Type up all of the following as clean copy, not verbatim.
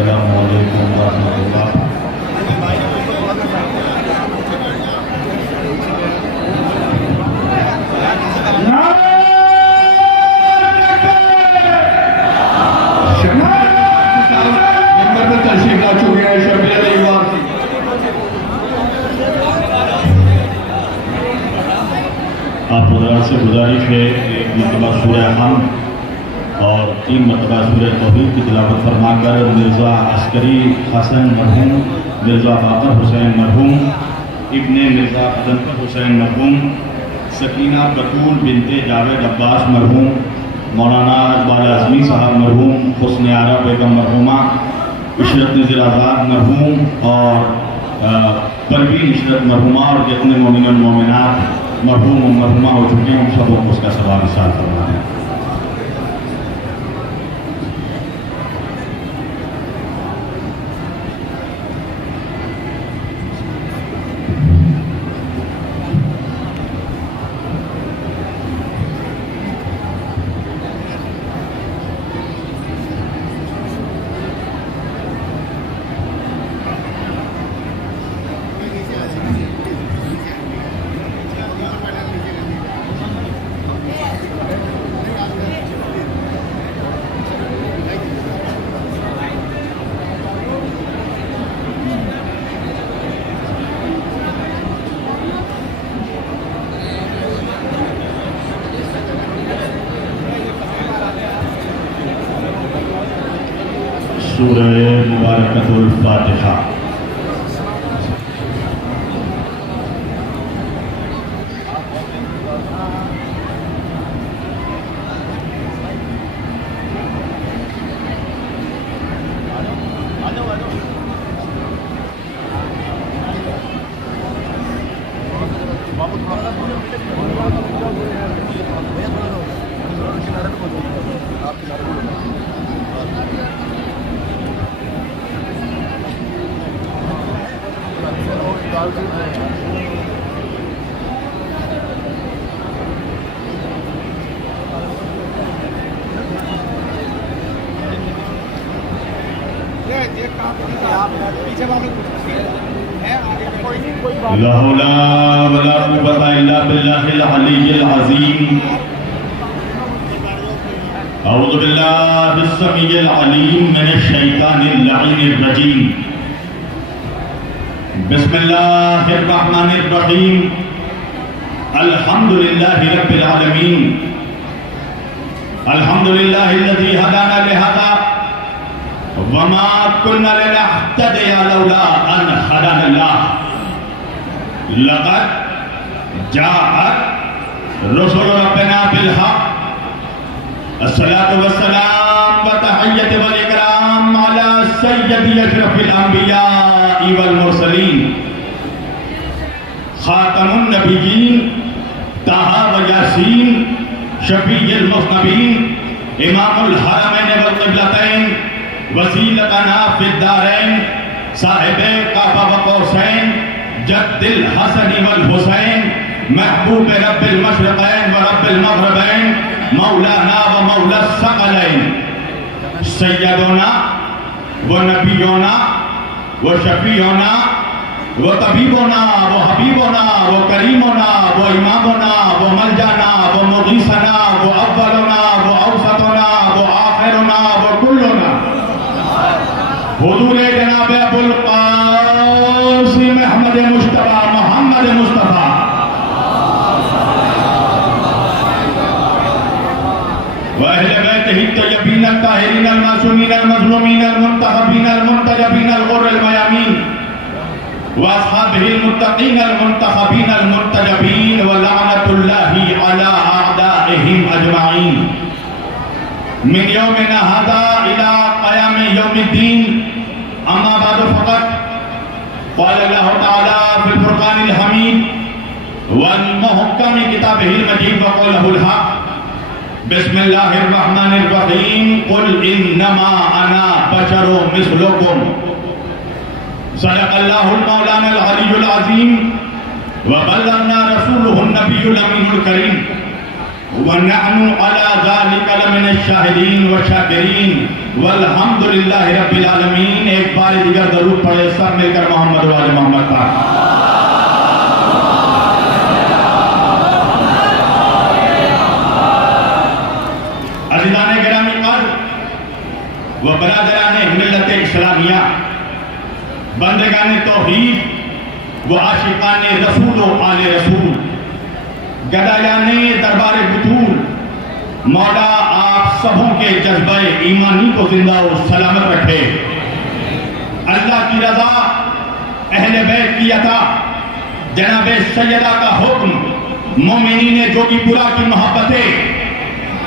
अस्सलामु अलैकुम वरहमतुल्लाह। आप हज़रात से गुजारिश है एक मरतबा सूरह हमद और 3 मरतबा सूरह तौहीद की तिलावत फरमाकर मिर्ज़ा अस्करी हसन मरहूम, मिर्ज़ा बाकर हुसैन मरहूम, इब्ने मिर्ज़ा अदनकर हुसैन मरहूम, सकीना बतूल बिनते जावेद अब्बास मरहूम, मौलाना इकबाल आज़मी साहब मरहूम, हुस्न आरा बेगम मरहूमा, इशरत नज़ीर आज़ाद मरहूम और परवीन इशरत मरहूमा और जितने मोमिन मोमिनात मरहूम और मरहूमा हो चुके हैं उन सबों को उसका सवाल इरशाद फरमाना है। सूरह मुबारकतुल फातिहा। ला हौला वला कुव्वता इल्ला बिल्लाहिल अलिय्यिल अज़ीम। अऊज़ु बिल्लाहिस समीइल अलीम मिनश शैतानिर लईनिर रजीम। बिस्मिल्लाहिर रहमानिर रहीम। अल्हम्दुलिल्लाहि रब्बिल आलमीन। अल्हम्दुलिल्लाहिल्लज़ी हदाना लिहाज़ा वमा कुन्ना लिनहतदिया लौला अन हदानल्लाह। लक़द जाअत रुसुल रब्बिना बिल हक़। अस्सलातु वस्सलाम व तहिय्यतु वल इकराम अला सय्यदी अशरफिल अंबिया'i वल मुरसलीन खातमुन नबिय्यीन ताहा व यासीन शफीउल मुज़नबीन इमामुल हरमैन वल क़िबलतैन वसीलतना फिद दारैन साहिबे काबा व कौसैन जद्दिल हसन वल हुसैन महबूब रब्बिल मशरिक़ैन व रब्बिल मग़रिबैन मौलाना व मौला सकलैन सय्यदुना व नबियोना व शफीओना व तबीबोना व हबीबोना व करीमोना व इमामोना व मलजाना व मुगीसना व अव्वलोना व औसतोना व आखिरोना व कुल्लोना हुज़ूर जनाब अबुल क़ासिम अहमद मुश्तबा मोहम्मद मुस्तफ़ा व अहले बैतिही तय्यबीन अत्ताहिरीन अल-मासूमीन अल-मज़लूमीन अल-मुंतखबीन अल-मुर्तजबीन अल-गुर्रल मयामीन व अस्हाबिहिल मुत्तक़ीन अल-मुंतखबीन अल-मुर्तजबीन व लअनतुल्लाहि अला अअदाइहिम अजमईन मिन यौमिना हाज़ा इला क़याम यौमिद्दीन। अम्मा बाद फ़क़त क़ाल अल्लाहु तआला फ़िल फ़ुरक़ानिल हमीद वल मुहक्कम किताबिहिल मजीद व क़ौलुहुल हक़। बिस्मिल्लाहिर रहमानिर रहीम। क़ुल इन्नमा अना बशरुम मिस्लुकुम। सदक़ल्लाहुल मौलानाल अलियुल अज़ीम व बल्लगना रसूलुहुन नबियुल अमीनुल करीम। वनहनु अला ज़ालिका लमिन शाहिदीन व शाकिरीन वल्हम्दुलिल्लाहि रब्बिल आलमीन। एक बार दीगर दरूद पढ़े सब मिलकर मोहम्मद वाले मोहम्मद पाक। अज़ीज़ान गिरामी क़द्र व बरादरान मिल्लत इस्लामिया, बंदगान तौहीद व आशिकान रसूल व आले रसूल, गदायाने दरबार बुतूल, मौला आप सबों के जज्बे ईमानी को जिंदा और सलामत रखे। अल्लाह की रजा, अहले बैत की अता, जनाबे सैयदा का हुक्म, मोमिनीने जोगीपुरा की मोहब्बतें,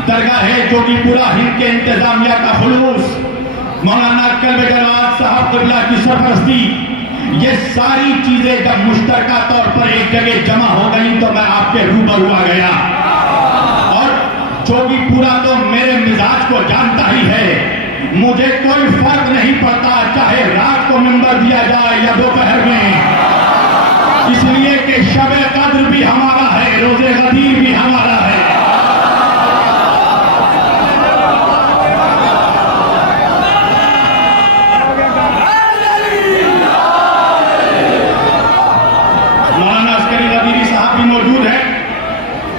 दरगाह जोगीपुरा हिंद के इंतजामिया का खुलूस, मौलाना कल्बे जवाद साहब क़िबला की सरपरस्ती, ये सारी चीजें जब मुश्तरका तौर पर एक जगह जमा हो गई तो मैं आपके रूबरू आ गया। और जोगीपुरा तो मेरे मिजाज को जानता ही है, मुझे कोई फर्क नहीं पड़ता चाहे रात को मिंबर दिया जाए या दोपहर में, इसलिए कि शब कद्र भी हमारा है, रोजे गदीर भी हमारा है।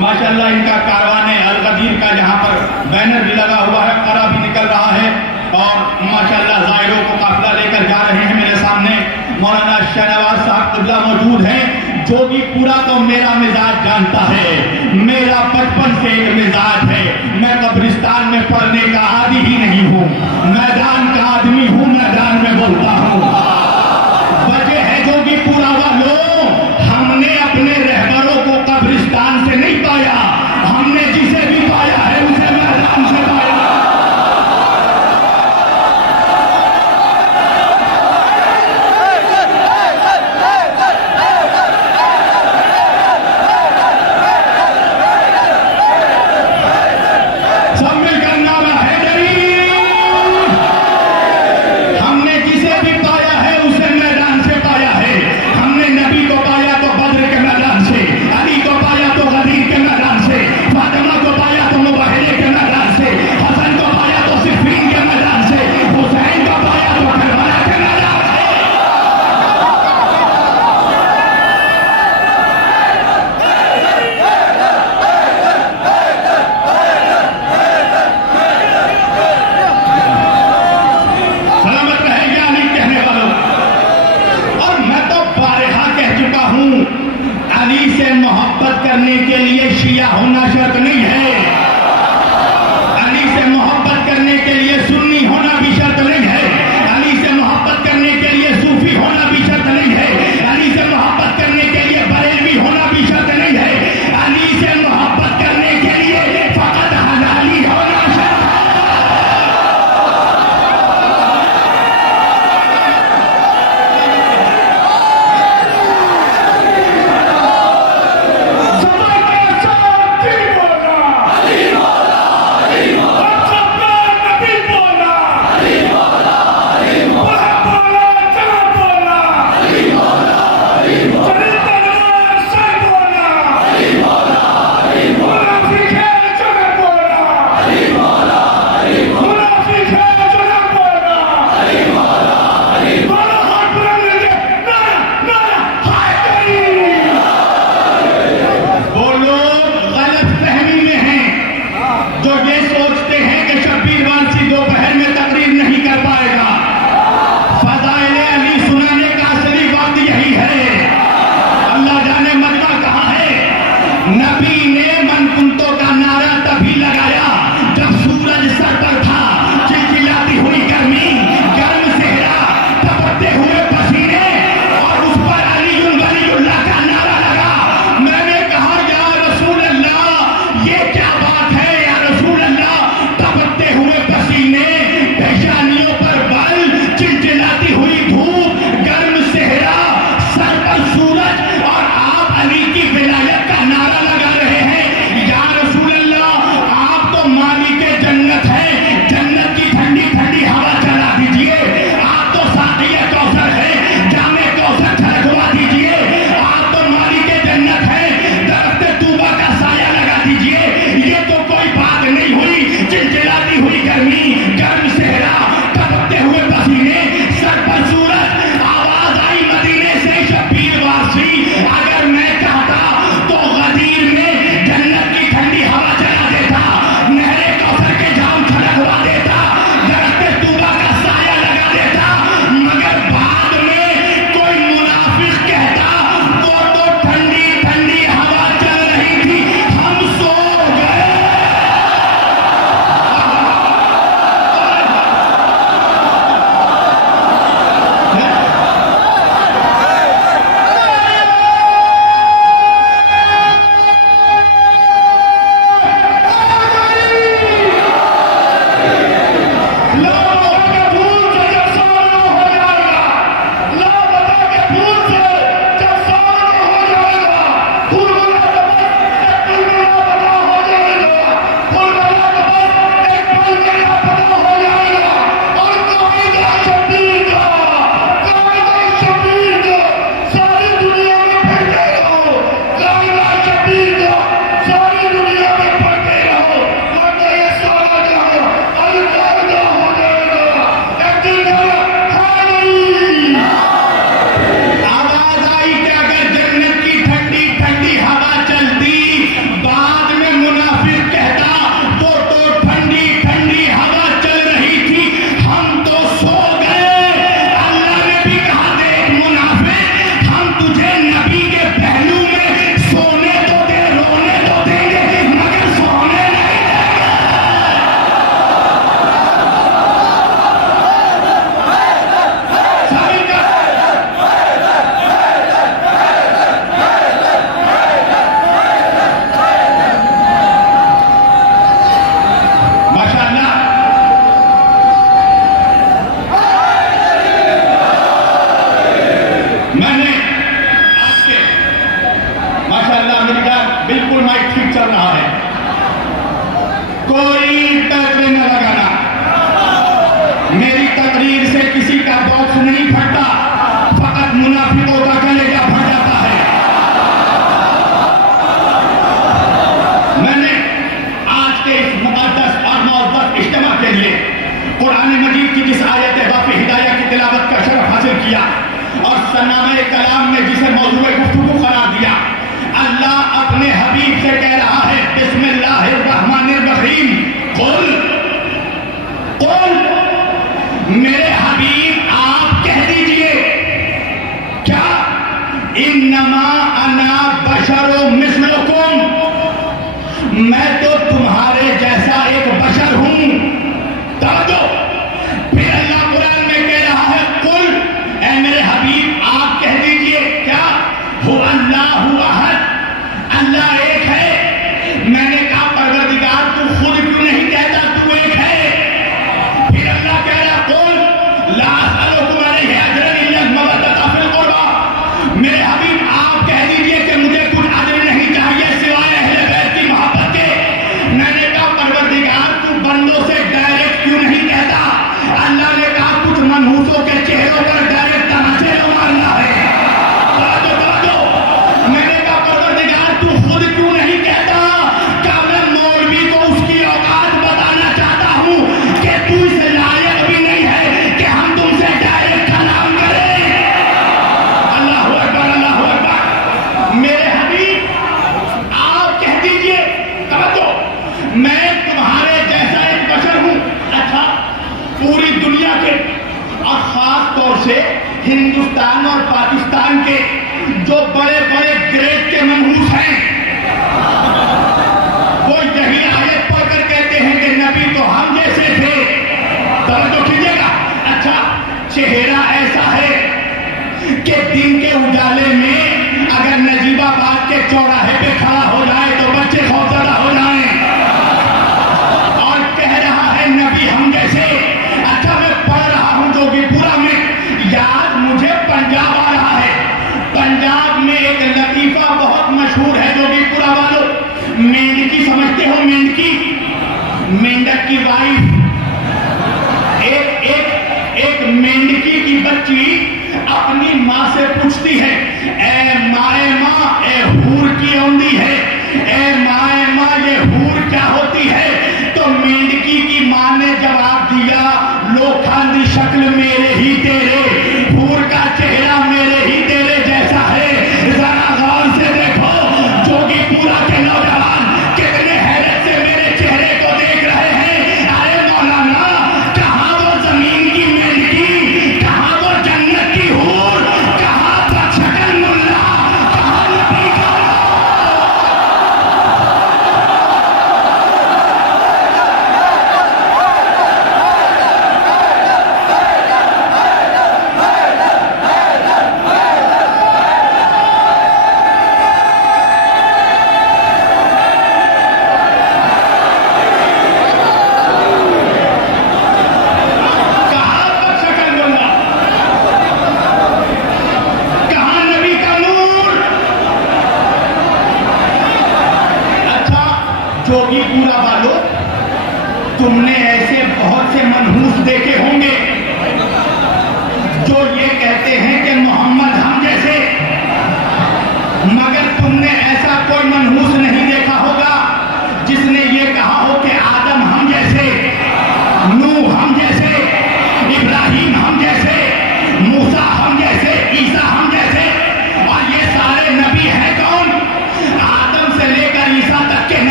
माशाअल्लाह इनका कारवाने अल-गदीर का यहाँ पर बैनर भी लगा हुआ है, करा भी निकल रहा है और माशाअल्लाह ज़ायरों को काफिला लेकर जा रहे हैं। मेरे सामने मौलाना शहनवाज साहब क़िबला मौजूद हैं। जोगीपुरा तो मेरा मिजाज जानता है, मेरा बचपन से एक मिजाज है, मैं कब्रिस्तान में पढ़ने का आदी ही नहीं हूँ, मैदान का आदमी हूँ, मैदान में बोलता हूँ। वजह है जोगीपुरा वालों, हमने अपने रहबरों को कब्रिस्तान से नहीं पाया, हमने जिसे भी पाया है उसे मैदान से पाया। सब मिलकर नारा हैदरी, हमने जिसे भी पाया है उसे मैदान से पाया है। हमने नबी को पाया तो बद्र के मैदान से, अली को पाया तो गदीर के मैदान से, फातिमा को पाया तो मुबाहिले के मैदान से, हसन को पाया तो सिफ़ीन के मैदान से, हुसैन को पाया तो करबला के मैदान से। सलामत रहेगा अली कहने वालों। और मैं तो बारहा कह चुका हूं, अली से मोहब्बत करने के लिए शिया होना शर्त नहीं है, अली से मोहब्बत करने के लिए सुन्नी होना भी शर्त नहीं है, अली से मोहब्बत करने के लिए सूफी होना भी शर्त नहीं है, अली से मोहब्बत करने के लिए बरेलवी होना भी शर्त नहीं है, अली से मोहब्बत करने के लिए फकत हलाली होना शर्त है। शरीर से किसी का बॉक्स नहीं फटता, फकत मुनाफिकों का कलेजा फट जाता है। मैंने आज के इस मुक़द्दस और मुअज़्ज़ज़ इज्तिमा के लिए कुरान मजीद की जिस आयत बाप हिदाया की तिलावत का शरफ हासिल किया और सन्नामे कलाम में जिसे मौजूए गुफ्तगू करार दिया, अल्लाह अपने हबीब से कह रहा है बिस्मिल्लाहिर्रहमानिर्रहीम, कुल मेरे हबीब आप कह दीजिए, क्या इन्नमा अना बशरुम मिस्लुकुम, मैं तो तुम्हारे जैसा एक बशर हूं। तवज्जो, फिर अल्लाह कुरान में कह रहा है कुल ए मेरे हबीब आप कह दीजिए, क्या हु अल्लाहु अहद, अल्लाह एक है। मैंने कहा परवरदिगार तू खुद क्यों नहीं कहता तू एक है? फिर अल्लाह कह रहा कुल ला असअलुकुम अलैहि अजरन इल्ला मवद्दता फिल कुर्बा, मेरे हबीब आप कह दीजिए कि मुझे कुछ अजर नहीं चाहिए सिवाय अहले बैत की मोहब्बत के। मैंने कहा परवरदिगार तू बंदों से डायरेक्ट क्यों नहीं कहता? अल्लाह ने कहा कुछ मनहूसों के चेहरों पर डायरेक्ट तमाचे लो मारना है। मैंने कहा परवरदिगार तू खुद क्यों नहीं कहता? क्या मैं मौलवी को उसकी औकात बताना चाहता हूं कि तू इस लायक भी नहीं है कि हम तुमसे डायरेक्ट कलाम करें? अल्लाहु अकबर, अल्लाहु अकबर। मेरे हबीब आप कह दीजिए, तवज्जो, मैं तुम्हारे जैसा एक बशर हूं। अच्छा, पूरी दुनिया के और खास तौर से हिंदुस्तान और पाकिस्तान के जो बड़े बड़े ग्रेड के मनहूस हैं, वो यही आयत पढ़कर कहते हैं कि नबी तो हम जैसे थे। तवज्जो कीजिएगा। अच्छा, चेहरा ऐसा है कि दिन के उजाले में अगर नजीबाबाद के चौराहे पे खड़ा हो जाए तो बच्चे खौफजदा हो जाएं, और कह रहा है नबी हम जैसे। अच्छा, मैं पढ़ रहा हूं जोगीपुरा में, याद मुझे पंजाब आ रहा है। पंजाब में एक लतीफा बहुत मशहूर है जोगीपुरा वालों, मेंढकी समझते हो? मेंढकी, मेंढक की वाइफ, एक मेंढकी की बच्ची अपनी माँ से पूछती है, ए माए माँ ए हूर की औंदी है, ए माए माँ ये हूर क्या होती है? तो मेंढकी की माँ ने जवाब दिया, लोखंडी शक्ल मेरे ही तेरे, हूर का चेहरा मेरे ही तेरे जैसा है। जरा गौर से देखो जोगीपुरा के नौजवान कितने हैरत से मेरे चेहरे को देख रहे हैं। अरे मौलाना, कहाँ वो जमीन की मेंढकी, कहाँ वो जन्नत की हूर, कहाँ बदशक्ल मुल्ला, कहाँ नबी का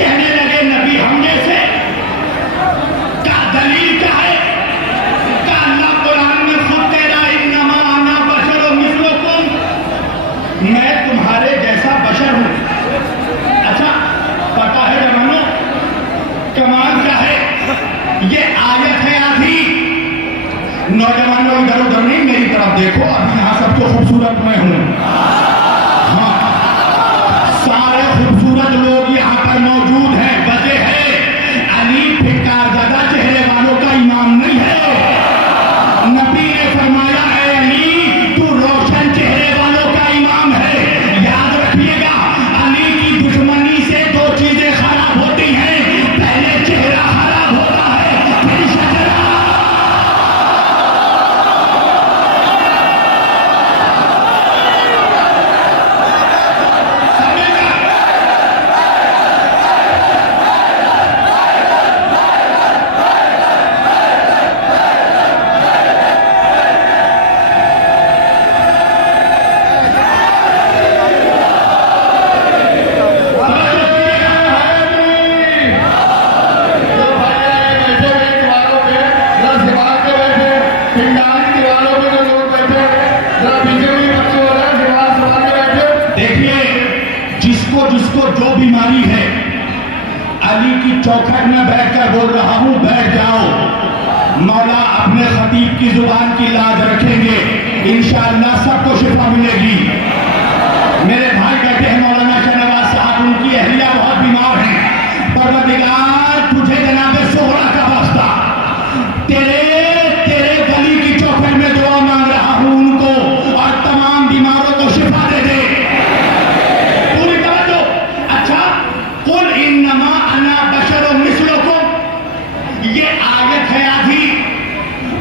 कहने लगे नबी हम जैसे का दलील क्या है? का अल्लाह कुरान में खुद कह रहा है इन्नमा अना बशरुम मिस्लुकुम, मैं तुम्हारे जैसा बशर हूं। अच्छा पता है जवानों कमाल क्या है? ये आयत है आधी। नौजवानों इधर उधर नहीं मेरी तरफ देखो, अभी यहां सबसे खूबसूरत मैं हूं। हाँ सारे खूबसूरत लोग यहां पर मौजूद हैं। वजह है अली फिटकार ज्यादा चेहरे वालों का इमाम नहीं है। नबी ने फरमाया है अली तू रोशन चेहरे वालों का इमाम है। याद रखिएगा अली की दुश्मनी से दो चीजें खराब होती हैं, पहले चेहरा खराब होता है फिर शजरा। देखिए जिसको जिसको जो बीमारी है अली की चौखट में बैठकर बोल रहा हूं, बैठ जाओ। मौला अपने खतीब की जुबान की लाज रखेंगे, इंशाअल्लाह सबको शिफा मिलेगी। मेरे भाई बैठे हैं मौलाना शहनवाज साहब, उनकी अहलिया बहुत बीमार हैं। परवरदिगार तुझे जनाबे सोहरा का वास्ता, तेरे गली की चौखट में दुआ मांग रहा हूं उनको और तमाम बीमारों को शिफा दे दे। पूरी तवज्जो। अच्छा कुल इन्नमा अना बशरुम मिस्लुकुम, ये आयत है आधी।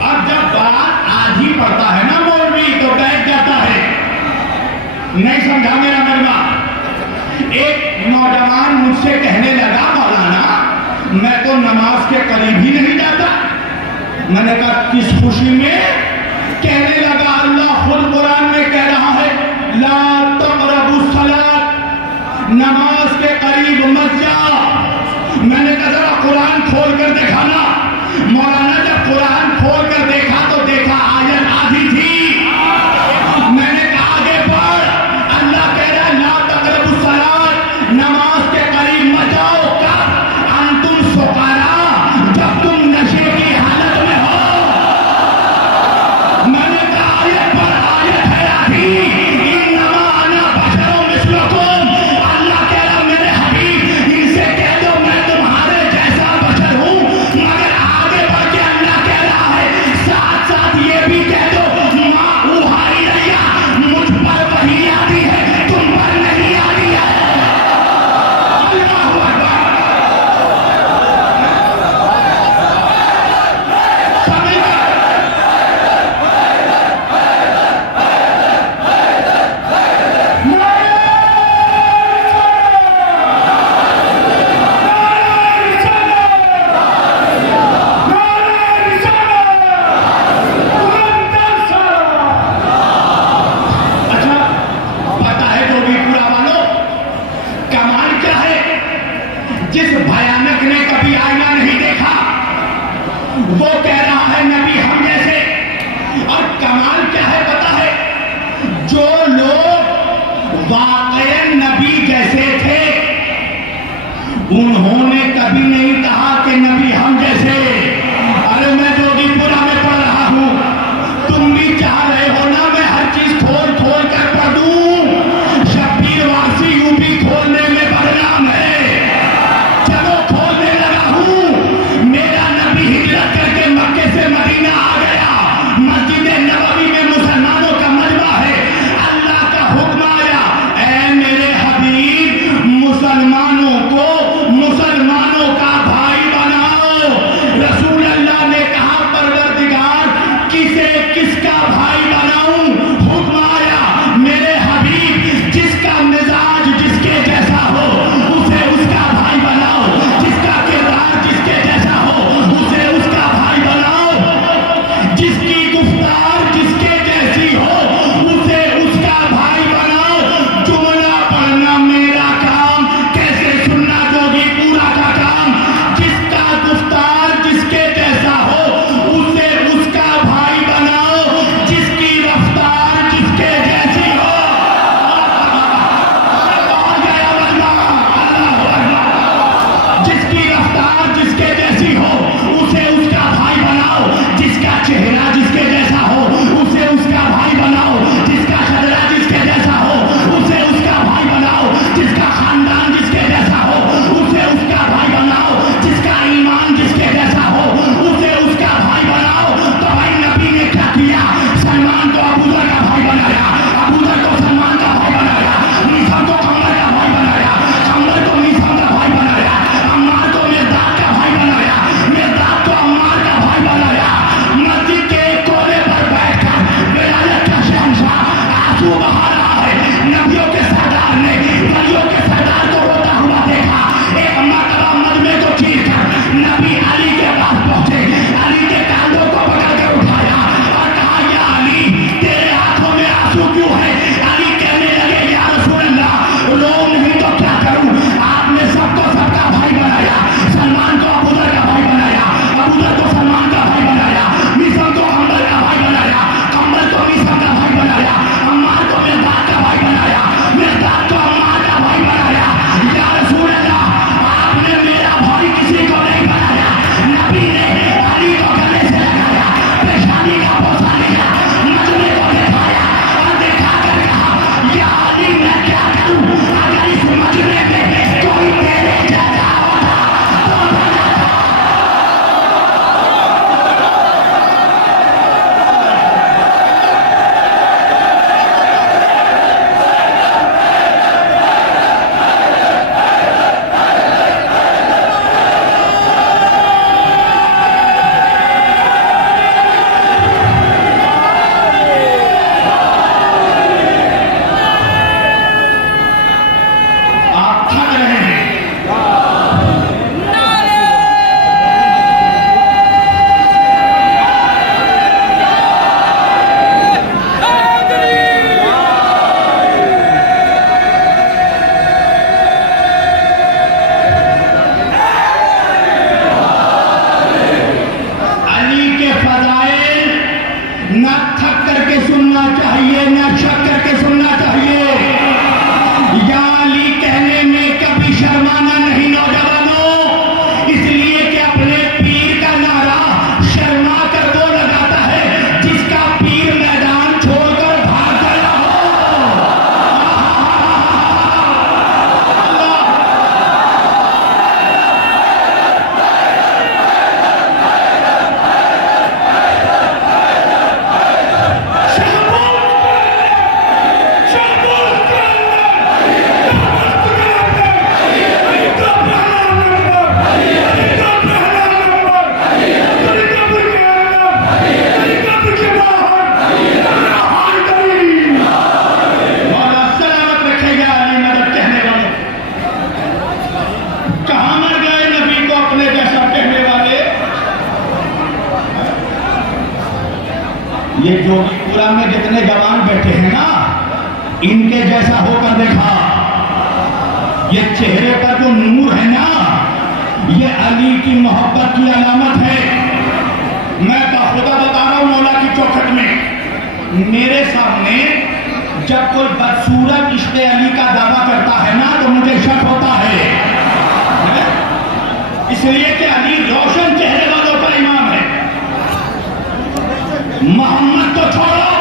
और जब बात आधी पड़ता है ना मौलवी तो बैठ जाता है। नहीं समझा मेरा मजमा? एक नौजवान मुझसे कहने लगा मौलाना मैं तो नमाज के करीब ही नहीं जाता। मैंने कहा किस खुशी में? कहने लगा अल्लाह खुद कुरान में कह रहा है ला तक़रबुस सलात, नमाज के करीब मत जाओ। मैंने कहा जरा कुरान खोल कर दिखाना। मौलाना जब कुरान खोल कर देखा तो देखा आयत आधी थी। मैंने कहा आगे बढ़, अल्लाह कह रहा है ला तक़रबुस सलात, नमाज के करीब मत जाओ। कब? अंतुम सुकारा, जब तुम नशे की हालत में हो। मैंने कहा आयत पर आयत है आधी। इन्नमा अना बशरुम मिस्लुकुम, अल्लाह कह रहा मेरे हबीब इनसे कह दो मैं तुम्हारे जैसा बशर हूं। मगर आगे बढ़ के अल्लाह कह रहा है साथ साथ ये भी कह दो मां उहाई रैया, मुझ पर वही आती है तुम पर नहीं आती है। अल्लाहू अकबर। समझ गए? अच्छा पता है जो भी पूरा वालों कमाल क्या है? जिस भयानक ने कभी आईना नहीं देखा वो कह रहा है नबी हम जैसे। और कमाल क्या है पता है? जो लोग वाकई नबी जैसे थे उन्होंने कभी नहीं कहा कि नबी हम जैसे। अरे मैं जोगीपुरा में पढ़ रहा हूं, तुम भी चाह रहे हो ना मैं हर चीज खोल खोल कर पढ़ दूं। शब्बीर वारसी यूपी खोलने में बदनाम है। चलो खोलने लगा हूं। मेरा नबी हिजरत करके मक्के से मदीना आ गया। मस्जिद नबवी में मुसलमानों का मजमा है। अल्लाह का हुक्म आया ऐ मेरे हबीब मुसलमानों को मुसलमानों का ये जोगीपुरा में जितने जवान बैठे हैं ना, इनके जैसा होकर देखा। ये चेहरे पर जो नूर है ना, ये अली की मोहब्बत की अलामत है। मैं खुदा बता रहा हूं मौला की चौखट में, मेरे सामने जब कोई बदसूरत इश्क़ अली का दावा करता है ना, तो मुझे शक होता है, इसलिए कि अली रोशन चेहरे वालों का इमाम है। मोहम्मद तो छोड़ो,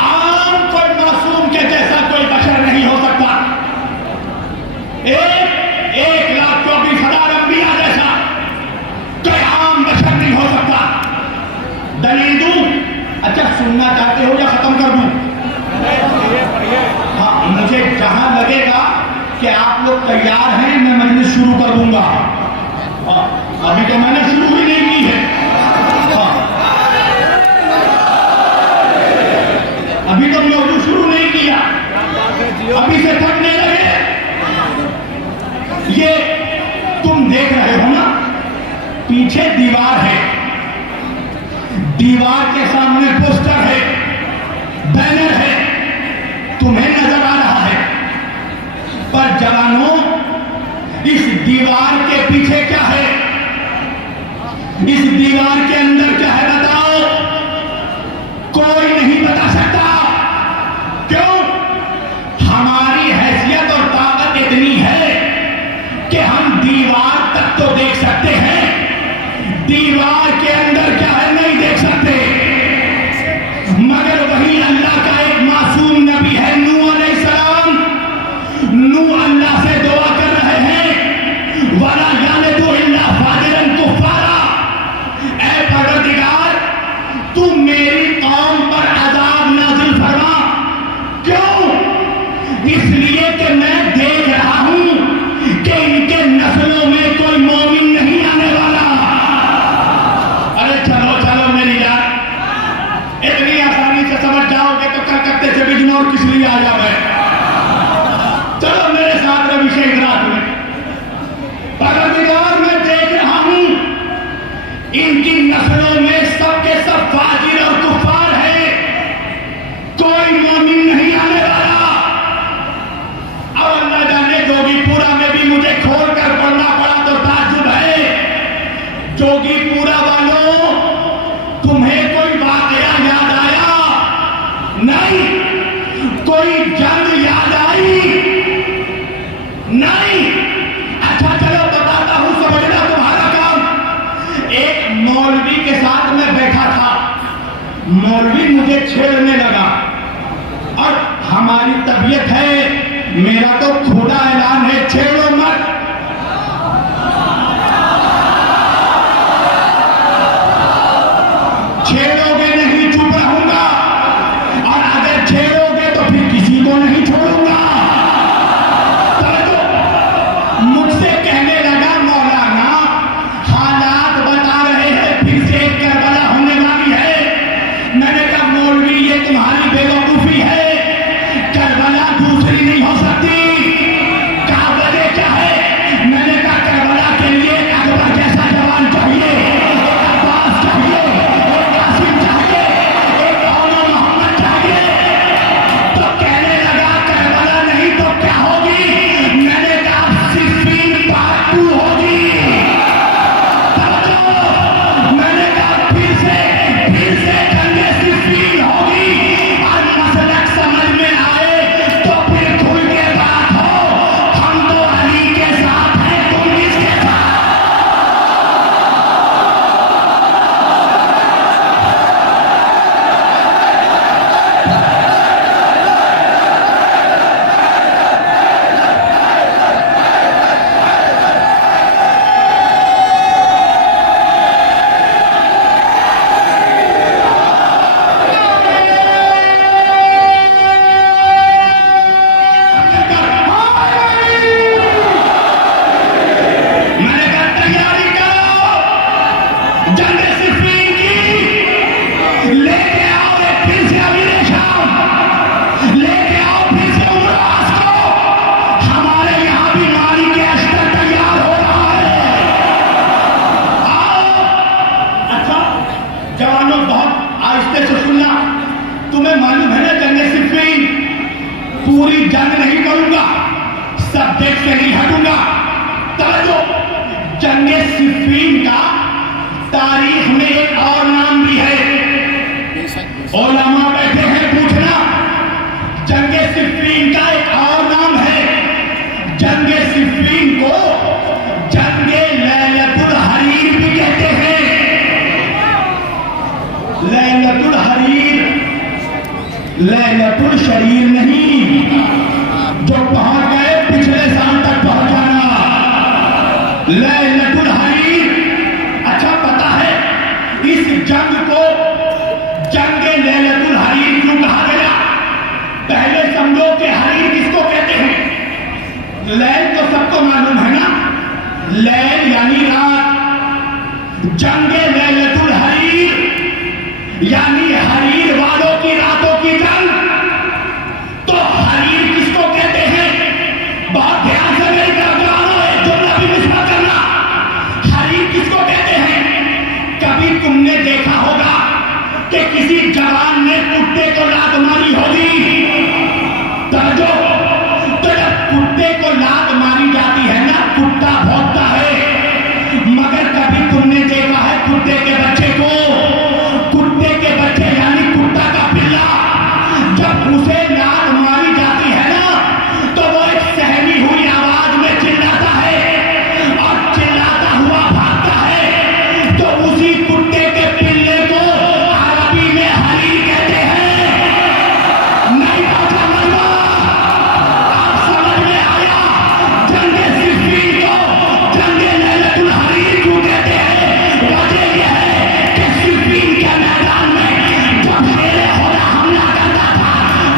आम कोई मासूम के जैसा कोई बशर नहीं हो सकता। 1,24,000 अंबिया जैसा कोई आम बशर नहीं हो सकता। दलील दूं? अच्छा, सुनना चाहते हो या खत्म कर दूं? हाँ, मुझे जहां लगेगा कि आप लोग तैयार हैं, मैं मजलिस शुरू कर दूंगा। अभी तो मैंने शुरू ही नहीं की है। अभी तो मौजूद शुरू नहीं किया, अभी से थकने लगे। ये तुम देख रहे हो ना, पीछे दीवार है, दीवार के सामने पोस्टर है, बैनर है, तुम्हें नजर आ रहा है। पर जवानों, इस दीवार के पीछे क्या है, इस दीवार के अंदर क्या है बताओ? कोई नहीं बता सकता। क्यों? हमारी हैसियत और ताकत इतनी है कि हम दीवार तक तो देख सकते हैं, दीवार के अंदर क्या है नहीं देख सकते। मगर वही अल्लाह का एक मासूम नबी है, नूह अलैहिस्सलाम। नूह अल्लाह से दुआ कर रहे हैं, वला यालिदु इल्ला फाजिरन कुफ्फारा। ऐ परवरदिगार, तू मेरी कौम पर अजाब नाज़िल फरमा। क्यों? इसलिए कि मैं देख रहा हूं कि इनके नस्लों में कोई मोमिन नहीं आने वाला। अरे चलो चलो मेरी यार, इतनी आसानी से समझ जाओगे तो कलकत्ते से बिजनौर किस लिए आ जाओगे? चलो मेरे साथ रवि शेख रात में। परवरदिगार, मैं देख रहा हूं इनकी नस्लों में सबके सब फाजिर और कुफार है, कोई मोमिन नहीं आने वाला। अब अल्लाह जाने जोगीपुरा में भी मुझे खोल कर पढ़ना पड़ा तो ताज्जुब है। जोगीपुरा वालों, तुम्हें कोई वाकया याद आया? नहीं। कोई जंग याद आई? नहीं। अच्छा चलो बताता हूं, समझना तुम्हारा काम। एक मौलवी के साथ मैं बैठा था, मौलवी मुझे छेड़ने लगा, और हमारी तबीयत है, मेरा तो खुदा ऐलान है, छेड़ो मत। छेड़ोगे नहीं, चुप रहूंगा, और अगर छेड़ोगे तो फिर किसी को नहीं छोड़ूंगा। तो मुझसे कहने लगा, मौलाना हालात बता रहे हैं फिर से एक करबला होने वाली है। मैंने कहा मौलवी, ये तुम्हारी बेवकूफी है, करबला दूसरी नहीं हो सकती। काबले सिफ़ीन का तारीख में एक और नाम भी है। उलमा बैठे हैं पूछना, जंगे सिफ़ीन का एक और नाम है। जंगे सिफ़ीन को जंगे लैलतुल हरीर भी कहते हैं। लैलतुल हरीर, लैलतुल शरीर नहीं, जो पहुंच गए पिछले साल तक पहुंचाना। लैलतुल हरीर। अच्छा पता है इस जंग को जंगे लैलतुल हरीर क्यों कहा गया? पहले समझो कि हरीर किसको कहते हैं। लैल तो सबको मालूम है ना, लैल यानी रात। जंगे लैलतुल हरीर यानी हरीर वालों की रातों की जंग। तो हरीर किसको कहते हैं? बहुत ध्यान से मेरी तरफ जवानों, एक जुमला भी मिस मत करना। हरीर किसको कहते हैं? कभी तुमने देखा होगा कि किसी जवान ने कुत्ते को लात मारी होगी? तवज्जो, तो जब कुत्ते को लात मारी जाती है ना, कुत्ता भौंकता है, मगर कभी तुमने देखा है कुत्ते के बच्चे को? कुत्ते के बच्चे यानी कुत्ता का पिल्ला, जब उसे लात मारी जाती है ना, तो वो एक सहमी हुई आवाज में चिल्लाता है और चिल्लाता हुआ भागता है। तो उसी कुत्ते के पिल्ले को अरबी में हरीर कहते हैं। नहीं पहुंचा मलबा? आप समझ में आया जंगे सिफ़ीन को जंगे लैलतुल हरीर क्यों कहते हैं? वजह यह है कि सिफ़ीन के मैदान में जब शेरे खुदा हमला करता था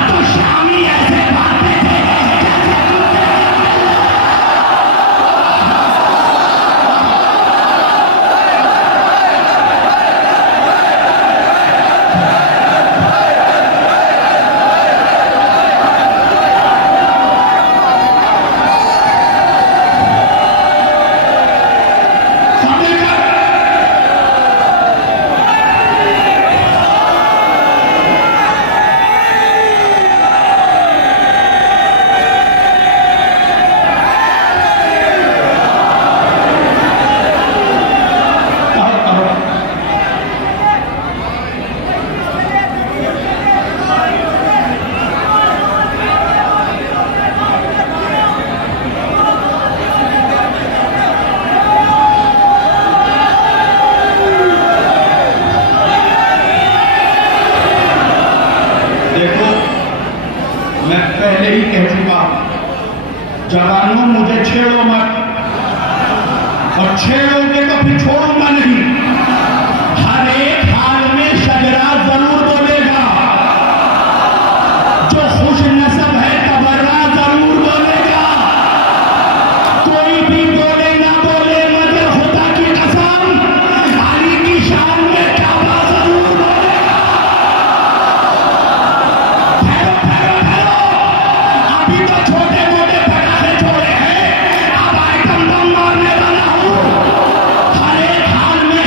तो शामी ऐसे भागते थे पहले ही कह चुका, जवानों मुझे छेड़ो मत, और छेड़ोगे तो फिर छोड़ूंगा नहीं। हर एक हाल में शजरा जरूर बोलेगा, जो खुश नसब है तबर्रा जरूर बोलेगा। कोई भी बोले ना बोले, मगर खुदा की कसम अली की शान में काबा जरूर बोलेगा। ठहरो ठहरो ठहरो, अभी तो छोटे मोटे पटाखे छोड़े हैं, अब आइटम बम मारने वाला हूं। हर एक हाल में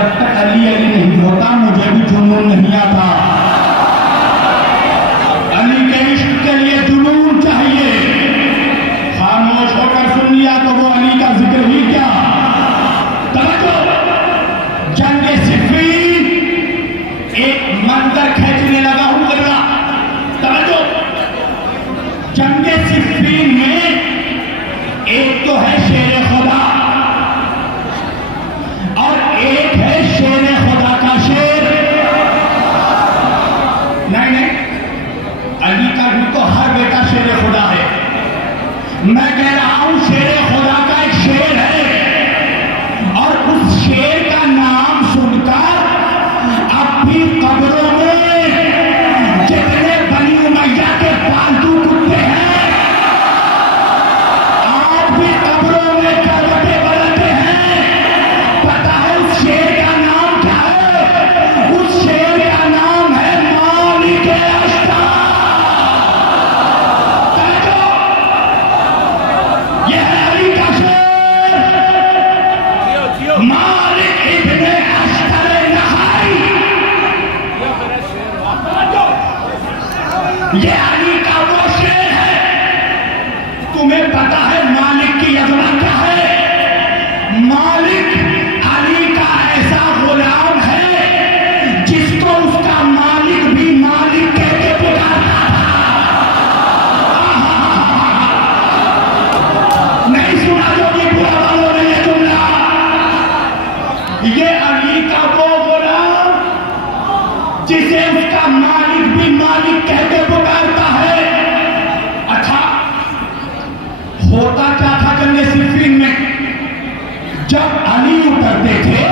जब तक अली अली नहीं होता मुझे भी जुनून नहीं आता। अली के इश्क के लिए जुनून चाहिए। खामोश होकर सुन लिया तो वो अली का जिक्र ही क्या। तवज्जो, जंगे सिफ़ीन एक मंजर खींचने लगा हूं करना। तवज्जो, जंगे सिफ़ीन में एक तो है शेर खुदा और एक है शेर खुदा का शेर। नहीं, अली का भी तो हर बेटा शेर खुदा है। मैं कह रहा हूं शेर खुदा का एक शेर है और उस शेर का नाम सुनकर अब भी कब्रों में जितने बनी उमैया के पालतू कुत्ते हैं आज भी कब्रों में करवटें बदलते हैं। पता है उस शेर का नाम क्या है? उस शेर का नाम है मालिक अश्तर। यह है अली का शेर, मालिक इब्ने अश्तर नहाई। ये अली का वो शेर है। तुम्हें पता है मालिक की अजमत क्या है? मालिक अली का ऐसा गुलाम है जिसको उसका मालिक भी मालिक कह के पुकारता था। नहीं सुना जो कि पूरा वालों ने ये जुमला। ये अली का वो गुलाम जिसे उसका मालिक भी मालिक कह के पुकारता है। अच्छा, होता क्या था जंगे सिफ़ीन में? जब अली उतरते थे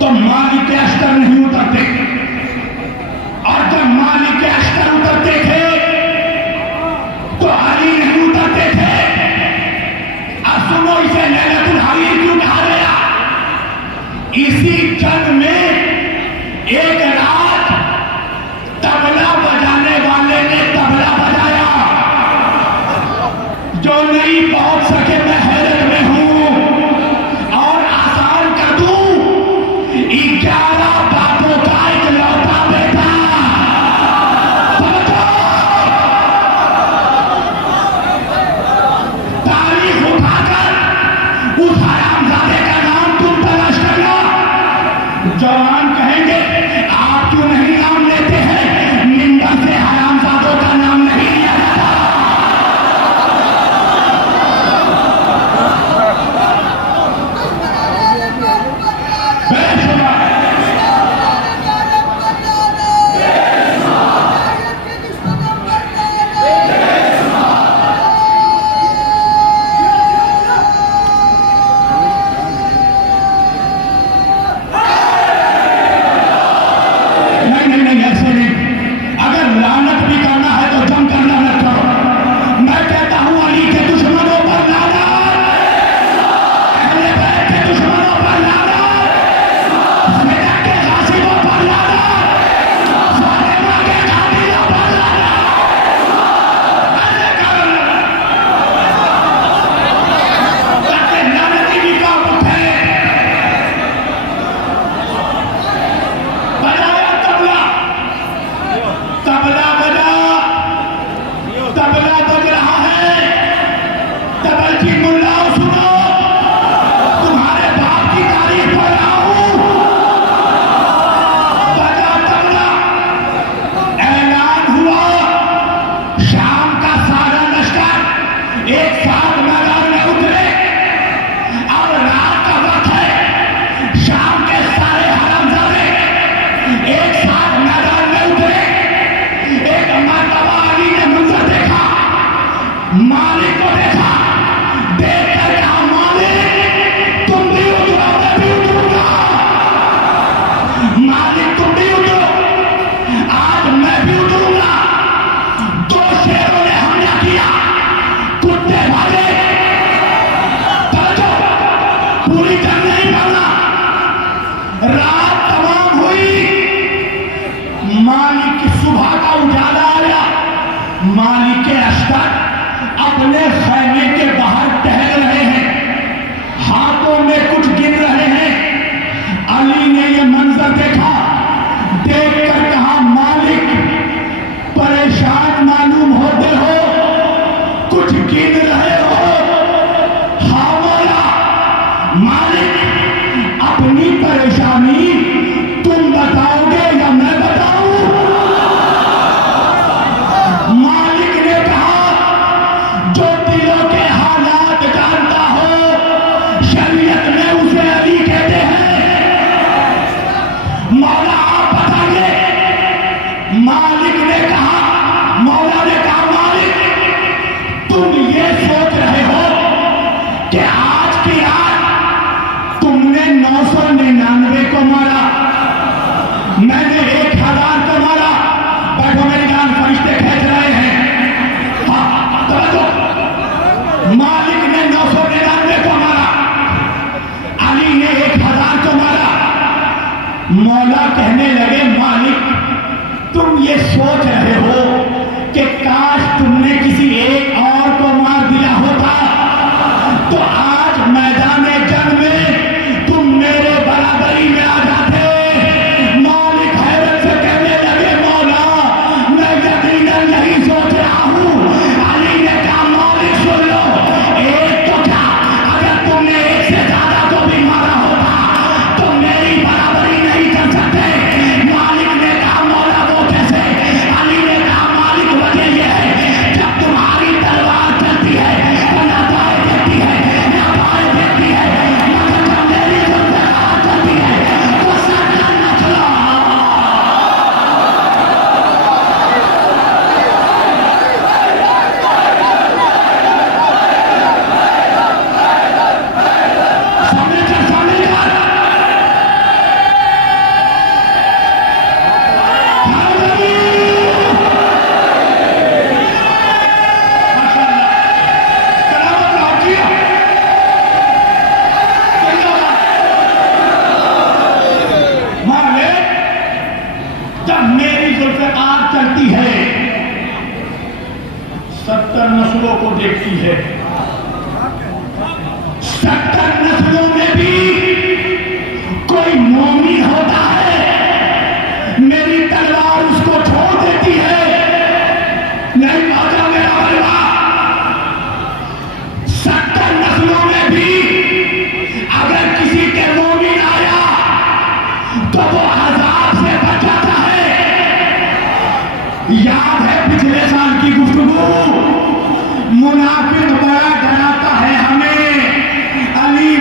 तो मालिक अश्तर नहीं उतरते और जब मालिक अश्तर उतरते थे तो अली नहीं उतरते थे। अब सुनो, इसे लैलतुल हरीर क्यों कहा गया? इसी जंग में एक रात तबला बजाने वाले ने तबला बजाया। जो नहीं पहुंच सके मैं हैरत में हूं और आसान कर दूं, 11 बापों का इकलौता बेटा। तारीख उठाकर उस हरामजादे का नाम तुम तलाश करना। जवान कहेंगे आप क्यों नहीं नाम लेते हैं? निंदा से हरामजादों का नाम नहीं लिया जाता। बेशुमार नहीं, ऐसे नहीं। अगर लानत भी करना है तो जमकर लानत करो। मैं कहता हूं अली के दुश्मनों पर लानत, अहले बैत के दुश्मनों पर लानत, फ़िदा के गासिबों पर लानत, फ़ातिमा के कातिलों पर लानत। ऐसे करो ताकि लानती भी काम उठे। बजाया तबला, तबला बजा, तबला बज रहा है। तबल की मुल्लाओं सुनो, तुम्हारे बाप की तारीफ पढ़ रहा हूं। बजा तबला, ऐलान हुआ। शाम का सारा लश्कर एक साथ मैदान में उतरे। अब रात का वक्त है। शाम के सारे हरामजादे एक साथ मैदान में उतरे। एक मर्तबा अली ने मंजर देखा, मालिक को देखा, देख कर कहा मालिक तुम भी उतरो, मैं भी उतरूंगा। मालिक तुम भी उतरो, आज मैं भी उतरूंगा। 2 शेरों ने हमला किया, कुत्ते भागे। तवज्जो, पूरी जंग नहीं करना। रात तमाम हुई, मालिक की सुबह का उजाला आया। मालिक अश्तर अपने खैमे के बाहर टहल रहे हैं, हाथों में कुछ गिन रहे हैं। मालिक अपनी परेशानी तुम बताओगे या मैं बताऊं? मालिक ने कहा, जो दिलों के हालात जानता हो, शरीयत में उसे अली कहते हैं। मौला आप बताइए। मालिक ने कहा, मौला ने कहा, मालिक तुम ये सोच रहे हो कि आज की रात तुमने 999 को मारा, मैंने 1000 को मारा। बैठो मेरी जान, फरिश्ते खेच रहे हैं। हाँ, तो मालिक ने 999 को मारा, अली ने 1000 को मारा। मौला कहने लगे, मालिक तुम ये सोच रहे हो कि काश तुमने किसी एक और को मार दिया होता तो आज मैदान जंग में तुम मेरे बराबरी में आ जाते। मालिक हैरत से कहने लगे, मौला मैं यकीनन यही सोच रहा हूं। अली ने कहा, मालिक सुन लो, एक तो क्या, अगर तुमने एक से ज्यादा को भी मारा होता तो मेरी बराबरी नहीं कर सकते। मालिक ने कहा, मौला वो कैसे? अली ने कहा, मालिक वजह यह है, जब तुम्हारी तलवार चलती है तो ना दाएं देखती है ना बाएं देखती है, मगर जब मेरी जुल्फ़ार चलती है तो सरकार न चलो। सामने चल, सामने चल। जब मेरी जुल्फ़ार चलती है 70 नस्लों को देखती है, 70 नस्लों में भी कोई मोमिन होता है, मेरी तलवार उसको छोड़ देती है। नहीं बाजा मेरा परिवार, 70 नस्लों में भी अगर किसी के मोमिन आया तो वो 1000 से बच जाता है। याद है पिछले साल की गुफ्तगू, मुनाफिक बड़ा डराता है हमें, अली